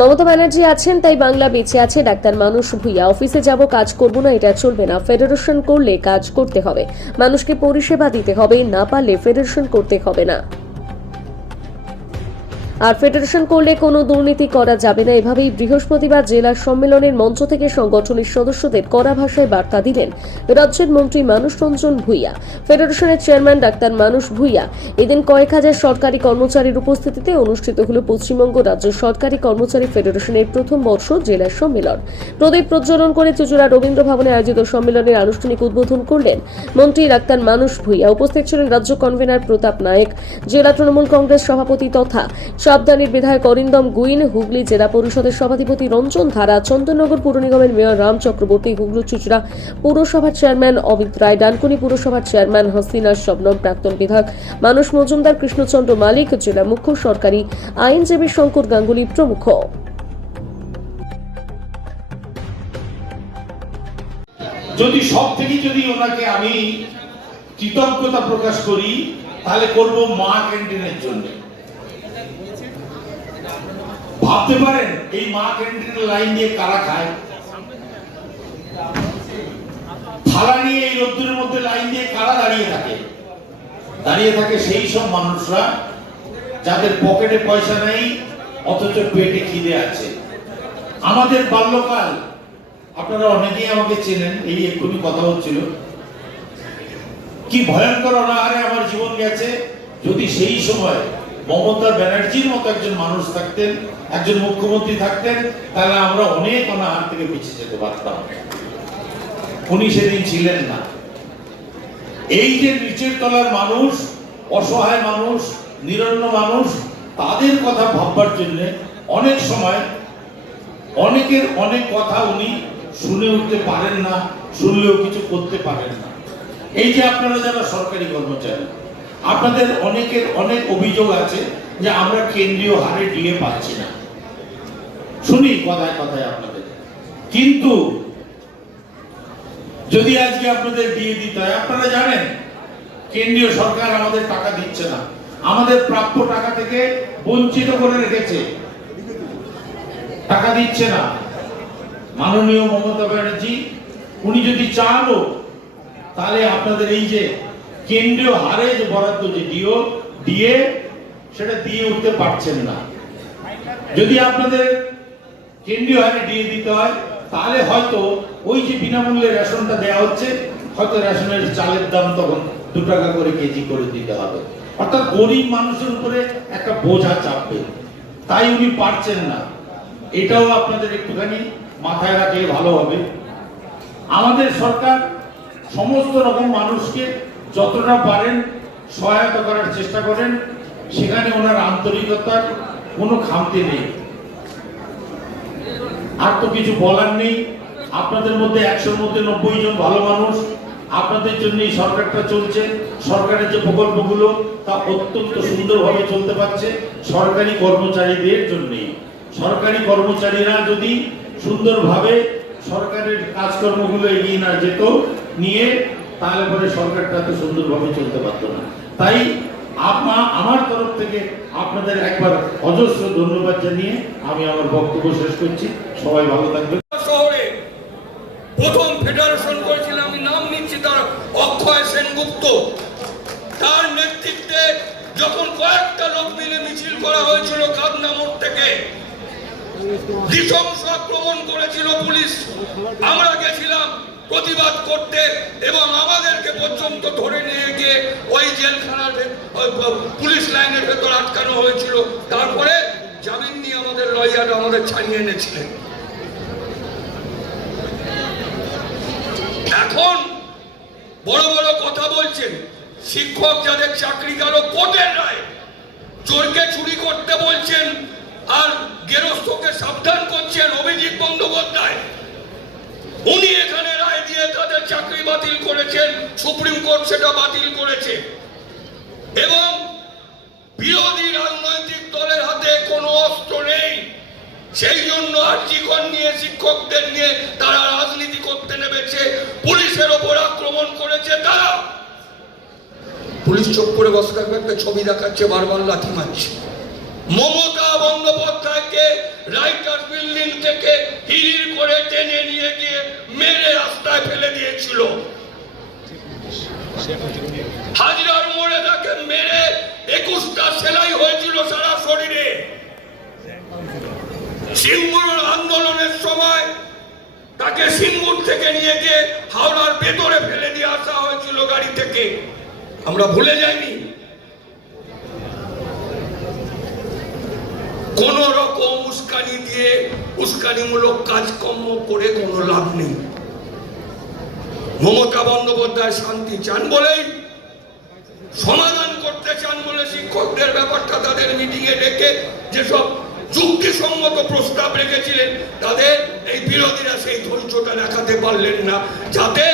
মমতা ব্যানার্জি আছেন তাই বাংলা বেঁচে আছে। ডাক্তার মানুষ ভূঁইয়া। অফিসে যাব, কাজ করব না, এটা চলবে না। ফেডারেশন করলে কাজ করতে হবে, মানুষকে পরিষেবা দিতে হবে, না পারলে ফেডারেশন করতে হবে না। আর ফেডারেশন করলে কোনো দুর্নীতি করা যাবে না। এভাবেই বৃহস্পতিবার জেলা সম্মেলনের মঞ্চ থেকে সংগঠনের সদস্যদের কড়া ভাষায় বার্তা দিলেন রাজ্যের মন্ত্রী মানুষ রঞ্জন ভূঁইয়া। ফেডারেশনের চেয়ারম্যান ডাক্তার মানুষ ভূঁইয়া। এদিন কয়েক হাজার সরকারি কর্মচারীর উপস্থিতিতে অনুষ্ঠিত হল পশ্চিমবঙ্গ রাজ্য সরকারি কর্মচারী ফেডারেশনের প্রথম বর্ষ জেলা সম্মেলন। প্রদীপ প্রজ্বলন করে চুঁচুড়া রবীন্দ্র ভবনে আয়োজিত সম্মেলনের আনুষ্ঠানিক উদ্বোধন করলেন মন্ত্রী ডাক্তার মানুষ ভূঁইয়া। উপস্থিত ছিলেন রাজ্য কনভেনার প্রতাপ নায়েক, জেলা তৃণমূল কংগ্রেস সভাপতি তথা সাবধানীর বিধায়ক অরিন্দম গুইন, হুগলি জেলা পরিষদের সভাধিপতি রঞ্জন ধারা, চন্দননগর পুর নিগমের মেয়র রাম চক্রবর্তী, হুগলি চুঁচুড়া পুরসভার চেয়ারম্যান অমিত রায়, ডানকুনি পুরসভার চেয়ারম্যান হাসিনা শবনম, প্রাক্তন বিধায়ক মানুষ মজুমদার, কৃষ্ণচন্দ্র মালিক, জেলা মুখ্য সরকারি আইনজীবী শঙ্কর গাঙ্গুলি প্রমুখ। যদি সব থেকে যদি ওনাকে আমি কৃতজ্ঞতা প্রকাশ করি তাহলে করব মা ক্যান্টিনের জন্য। ভাবতে পারেন এই মা ক্যান্টিনের লাইন দিয়ে কারা খায়? থালা নিয়ে এই রোদ্দুরের মধ্যে লাইন দিয়ে কারা দাঁড়িয়ে থাকে? দাঁড়িয়ে থাকে সেই সব মানুষরা যাদের পকেটে পয়সা নেই অথচ পেটে খিদে আছে। আমাদের বাল্যকাল আপনারা অনেকেই আমাকে চেনেন, এই এক্ষুনি কথা হচ্ছিল, কি ভয়ঙ্কর অনাহারে আমার জীবন গেছে। যদি সেই সময় মমতা ব্যানার্জির মতো একজন মানুষ থাকতেন, একজন মুখ্যমন্ত্রী থাকতেন, তাহলে আমরা অনেক অনাহার থেকে পিছিয়ে যেতে পারতাম। উনি সেদিন ছিলেন না। এই যে নিচের তলার মানুষ, অসহায় মানুষ, নিরন্ন মানুষ, তাদের কথা ভাববার জন্য অনেক সময় অনেকের অনেক কথা উনি শুনে উঠতে পারেন না, শুনলেও কিছু করতে পারেন না। এই যে আপনারা যারা সরকারি কর্মচারী, আপনাদের অনেকের অনেক অভিযোগ আছে যে আমরা কেন্দ্রীয় হারে ডিএ পাচ্ছি না। শুনি কথায় কথায় আপনাদের, কিন্তু যদি আজকে আপনাদের ডিএ দিতে হয়, আপনারা জানেন কেন্দ্রীয় সরকার আমাদের টাকা দিচ্ছে না, আমাদের প্রাপ্য টাকা থেকে বঞ্চিত করে রেখেছে, টাকা দিচ্ছে না। মাননীয় মমতা ব্যানার্জি উনি যদি চানও তাহলে আপনাদের এই যে কেন্দ্রীয় হারে যে বরাদ্দ যে ডিএ সেটা দিয়ে উঠতে পারছেন না। যদি আপনাদের কেন্দ্রীয় হারে ডিএ দিতে হয় তাহলে হয়তো ওই যে বিনামূল্যে রেশনটা দেওয়া হচ্ছে, হয়তো রেশনের চালের দাম তখন 2 টাকা করে কেজি করে দিতে হবে। অর্থাৎ গরিব মানুষের উপরে একটা বোঝা চাপবে, তাই উনি পারছেন না। এটাও আপনাদের একটুখানি মাথায় রাখলে ভালো হবে। আমাদের সরকার সমস্ত রকম মানুষকে যতটা পারেন সহায়তা করার চেষ্টা করেন, সেখানে ওনার আন্তরিকতার কোনো খামতি নেই। আর তো কিছু বলার নেই। আপনাদের মধ্যে 100-র মধ্যে 90 জন ভালো মানুষ, আপনাদের জন্যই সরকারটা চলছে। সরকারের যে প্রকল্পগুলো তা অত্যন্ত সুন্দরভাবে চলতে পারছে সরকারি কর্মচারীদের জন্যই। সরকারি কর্মচারীরা যদি সুন্দরভাবে সরকারের কাজকর্মগুলো এগিয়ে না যেত নিয়ে, তাহলে পরে সরকারটা তো সুন্দরভাবে চলতে পারত না। তাই আমার তরফ থেকে আপনাদের একবার অজস্র ধন্যবাদ জানিয়ে আমি আমার বক্তব্য শেষ করছি। সবাই ভালো থাকবেন। শহরে প্রথম ফেডারেশন করেছিলাম, আমি নাম নিচ্ছি তার, অক্ষয় সেনগুপ্ত। তার নেতৃত্বে যখন কয়েকটা লোক মিলে মিছিল করা হয়েছিল কাদনা মোড় থেকে, নৃশংস আক্রমণ করেছিল পুলিশ। আমরা গেছিলাম প্রতিবাদ করতে এবং আমাদেরকে পর্যন্ত ধরে নিয়ে গিয়ে ওই জেলখানার পুলিশ লাইনের ভেতর আটকানো হয়েছিল। তারপরে জামিন নিয়ে আমাদের লয়ার আমাদের ছাড়িয়ে এনেছিলেন। এখন বড় বড় কথা বলছেন, শিক্ষক যাদের চাকরি গেল কোর্টের রায়, চোরকে চুরি করতে বলছেন আর গেরস্থকে সাবধান করছেন অভিজিৎ বন্দ্যোপাধ্যায়। উনি এখানে রায় দিয়ে তাদের চাকরি বাতিল করেছেন, সুপ্রিম কোর্ট সেটা বাতিল করেছে। এবং বিরোধী রাজনৈতিক দলের হাতে কোনো অস্ত্র নেই, সেই জন্য আর্জিকর নিয়ে শিক্ষকদের নিয়ে তারা রাজনীতি করতে নেমেছে। পুলিশের ওপর আক্রমণ করেছে তারা। পুলিশ চোখ করে বসে থাকবে, একটা ছবি দেখাচ্ছে, বারবার লাথি মারছে। মমতা বন্দ্যোপাধ্যায়কে রাইটার্স বিল্ডিং থেকে হিড় করে টেনে নিয়ে গিয়ে মেরে রাস্তায় ফেলে দিয়েছিল। হাজরার মোড়ে তাকে মেরে 21টা সেলাই হয়েছিল সারা শরীরে। সিঙ্গুর আন্দোলনের সময় তাকে সিঙ্গুর থেকে নিয়ে গিয়ে হাওড়ার ভেতরে ফেলে দিয়ে আসা হয়েছিল গাড়ি থেকে। আমরা ভুলে যাইনি। কোন রকম উস্কানি দিয়ে উস্কানিমূলক কাজকর্ম করে কোনো লাভ নেই। মমতা বন্দ্যোপাধ্যায় শান্তি চান বলেই, সমাধান করতে চান বলে শিক্ষকদের ব্যাপারটা তাদের মিটিং এ ডেকে যেসব যুক্তিসম্মত প্রস্তাব রেখেছিলেন, তাদের এই বিরোধীরা সেই ধৈর্যটা দেখাতে পারলেন না, যাতে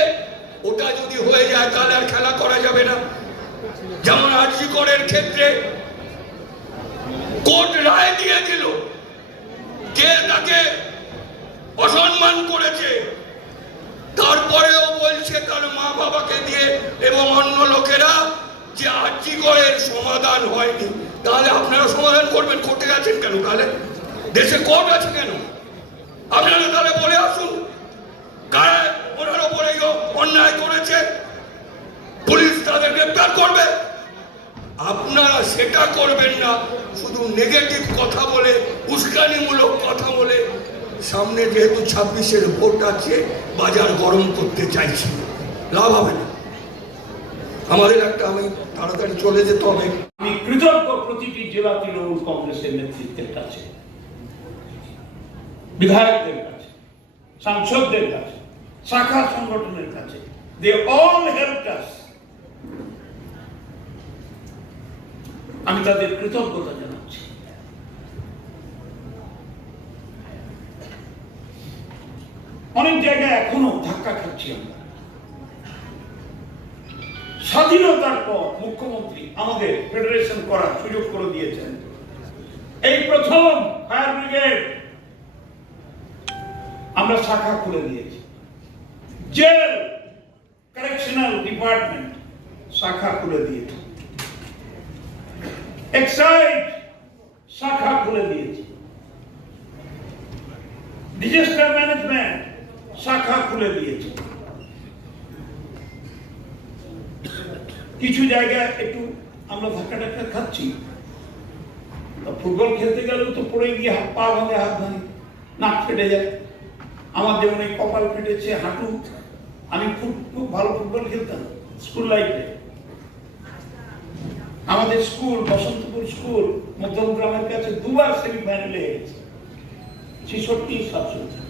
ওটা যদি হয়ে যায় তাহলে আর খেলা করা যাবে না। যেমন আরজি করের ক্ষেত্রে কোর্ট রায় দিয়ে দিল, কে তাকে অসম্মান করেছে, তারপরেও বলছে তার মা বাবাকে দিয়ে এবং অন্য লোকেরা যে আরজি করের সমাধান হয়নি। তাহলে আপনারা সমাধান করবেন, কোর্টে গেছেন কেন? তাহলে দেশে কোর্ট আছে কেন? আপনারা তাহলে বলে আসুন কারা ওনার উপরে অন্যায় করেছে, পুলিশ তাদের গ্রেপ্তার করবে। আপনারা সেটা করবেন না, শুধু নেগেটিভ কথা বলে, উস্কানিমূলক কথা বলে, সামনে যেহেতু 26-এর ভোট আছে, বাজার গরম করতে চাইছি, লাভ হবে না। আমাদের একটা, আমি তাড়াতাড়ি চলে যেতে হবে। আমি কৃতজ্ঞ প্রতিটি জেলা তৃণমূল কংগ্রেসের নেতৃত্বের কাছে, বিধায়কদের কাছে, সাংসদদের কাছে, শাখা সংগঠনের কাছে। দে অল হেল্পড আস। আমি তাদের কৃতজ্ঞতা জানাচ্ছি। অনেক জায়গায় এখনো ধাক্কা খাচ্ছি আমরা। স্বাধীনতার পর মুখ্যমন্ত্রী আমাদের ফেডারেশন করার সুযোগ করে দিয়েছেন। এই প্রথম ফায়ার ব্রিগেড আমরা শাখা খুলে দিয়েছি। জেল কারেকশনাল ডিপার্টমেন্ট শাখা খুলে দিয়েছি। এক্সাইজ শাখা খুলে দিয়েছি। ডিজাস্টার ম্যানেজমেন্ট শাখা খুলে দিয়েছি। কিছু জায়গায় একটু আমরা ধাক্কা টাক্কা খাচ্ছি। ফুটবল খেলতে গেলেও তো পড়ে গিয়ে পা ভাঙে, হাত ভাঙে, নাক ফেটে যায়। আমার যেমন এই কপাল ফেটেছে, হাঁটু। আমি খুব ভালো ফুটবল খেলতাম স্কুল লাইফে। আমাদের স্কুল, বসন্তপুর স্কুল, মধ্যম গ্রামের কাছে 2বার সেমিফাইনালে গেছে, 66-67।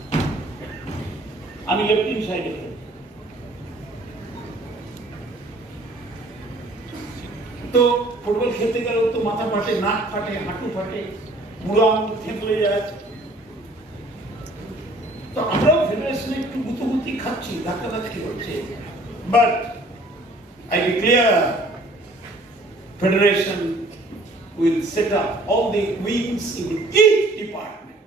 আমি লেফটিন সাইডে। তো ফুটবল খেলতে গেলেও তো মাথা ফাটে, নাক ফাটে, হাঁটু ফাটে, বুড়ো আঙুল থেঁতলে যায়। তো আমরাও ফেডারেশনে একটু গুতুগুতি খাচ্ছি, ধাক্কাধাক্কি হচ্ছে। But I declare Federation will set up all the wings in each department.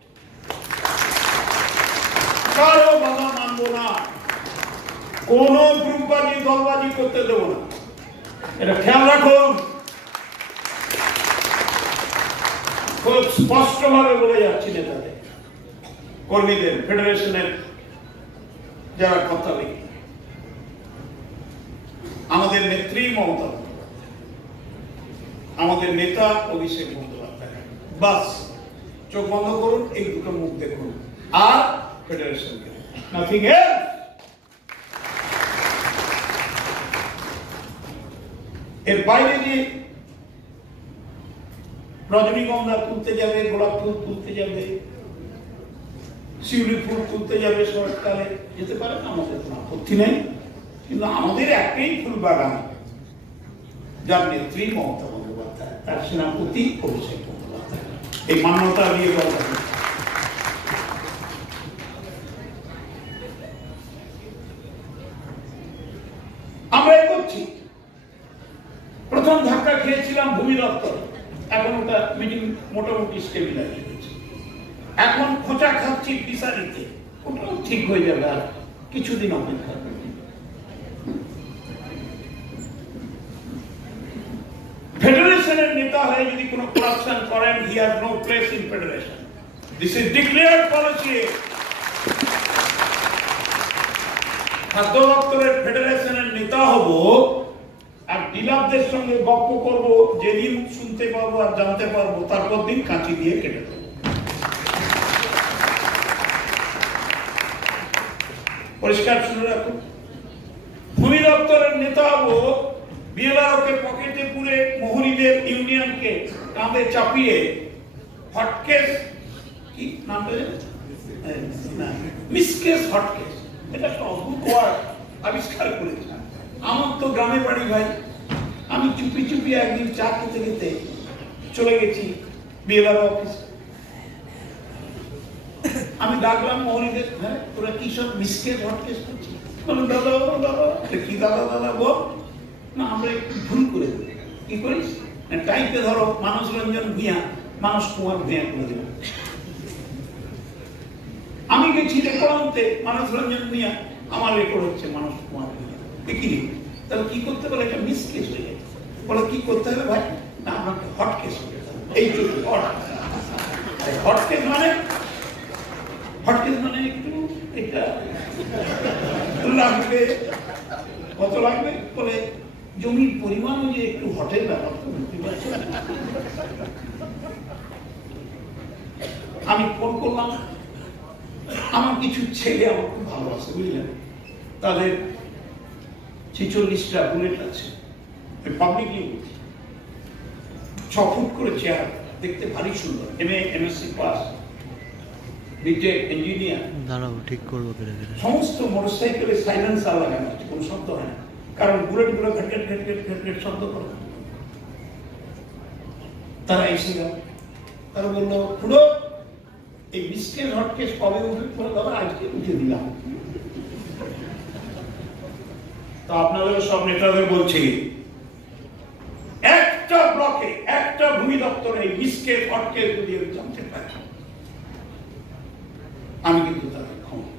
কারো বাধা মানব না, কোন গ্রুপবাজি দলবাজি করতে দেব না, এটা খেয়াল রাখুন। খুব স্পষ্টভাবে বলে যাচ্ছি নেতাদের, কর্মীদের, ফেডারেশনের যারা কথা বলি। আমাদের নেত্রী মমতা, আমাদের নেতা অভিষেক বন্দ্যোপাধ্যায়, বাস চোখ বন্ধ করুন, এই দুটো মুখ দেখুন, আর ফেডারেশনকে, নাথিং এলস। এর বাইরে যে রজনীগন্ধা তুলতে যাবে, গোলাপ ফুল তুলতে যাবে, শিউলি ফুল তুলতে যাবে শরৎকালে, যেতে পারে না, আমাদের কোনো আপত্তি নেই। কিন্তু আমাদের একটাই ফুল বাগান, যার নেত্রী মমতা বন্দ্যোপাধ্যায়, তার সেনাপতি অভিষেক বন্দ্যোপাধ্যায়। এই মান্যতা নিয়ে কথা আমরা এগোচ্ছি। প্রথম ধাক্কা খেয়েছিলাম ভূমি দপ্তর, এখন ওটা মিটিং মোটামুটি স্টেবিলাইজ হয়েছে। এখন খোঁচা খাচ্ছি ফিশারিতে, ওটাও ঠিক হয়ে যাবে, আর কিছুদিন অপেক্ষা করবে। ফেডারেশনের নেতা হয়ে যদি কোনো করাপশন করেন, he has no place in federation. This is declared policy. খাদ্য দপ্তরের ফেডারেশনের নেতা হব আর ডিলারদের সঙ্গে গপ্প করব, যেদিন শুনতে পাবো আর জানতে পারবো তারপর দিন কাঁচি দিয়ে কেটে দেবো। পরিষ্কার শুনে রাখুন। ভূমি দপ্তরের নেতা হব, বিএলআরওকে পকেটে পুরে মোহরিদের ইউনিয়নকে কাঁধে চাপিয়ে হটকেস, কি নাম মিসকেস হটকেস, এটা একটা অদ্ভুত ওয়ার্ড আবিষ্কার করেছে। আমার তো গ্রামে বাড়ি ভাই, আমি চুপি চুপি একদিন চা খেতে খেতে চলে গেছি বিএলআরও অফিসে। আমি ডাকলাম মোহরিদের, হ্যাঁ তোরা কি সব মিসকেস হটকেস করছিস? বললাম দাদা দাদা, কি দাদা দাদা বল না, আমরা একটু ভুল করে দেবো। কি করিস? টাইপে ধরো মানস রঞ্জন ভূঁইয়া, মানস কুমার ভূঁইয়া করে দেবো। আমি গেছি রেকর্ড আনতে, মানস রঞ্জন ভূঁইয়া, আমার রেকর্ড হচ্ছে মানস কুমার ভূঁইয়া। দেখি তাহলে কি করতে বলে? একটা মিস কেস হয়ে গেছে। বলে কি করতে হবে ভাই? না আপনাকে হট কেস হয়ে যাবে। এই হট কেস মানে একটু এটা লাগবে। কত লাগবে? বলে জমির পরিমাণ যে একটু হটের ব্যাপার তো বুঝতে পারছি। আমি ফোন করলাম, আমার কিছু ছেলে আমার খুব ভালোবাসে বুঝলেন, তাদের 46টা বুলেট আছে, পাবলিকলি 6 ফুট করে চেয়ার, দেখতে ভারী সুন্দর, এমএসসি পাস, বিটেক ইঞ্জিনিয়ার। দাঁড়াও ঠিক করবো ধীরে ধীরে। সমস্ত মোটরসাইকেলে সাইলেন্সার লাগানো আছে, কোনো শব্দ হয় না, কারণ বুলেটগুলো ঘেটঘেট ঘেটঘেট ঘেটঘেট শব্দ করে। তারা এসে গেল, তারা বললো পুরো এই মিসকেস হটকেস কবে উঠবে? বলে দাদা আজকে উঠে দিলাম। তো আপনাদের সব নেতাদের বলছি, একটা ব্লকে একটা ভূমি দপ্তরে এই মিসকেস হটকেস যদি জানতে পারি, আমি কিন্তু তাদের ক্ষমতা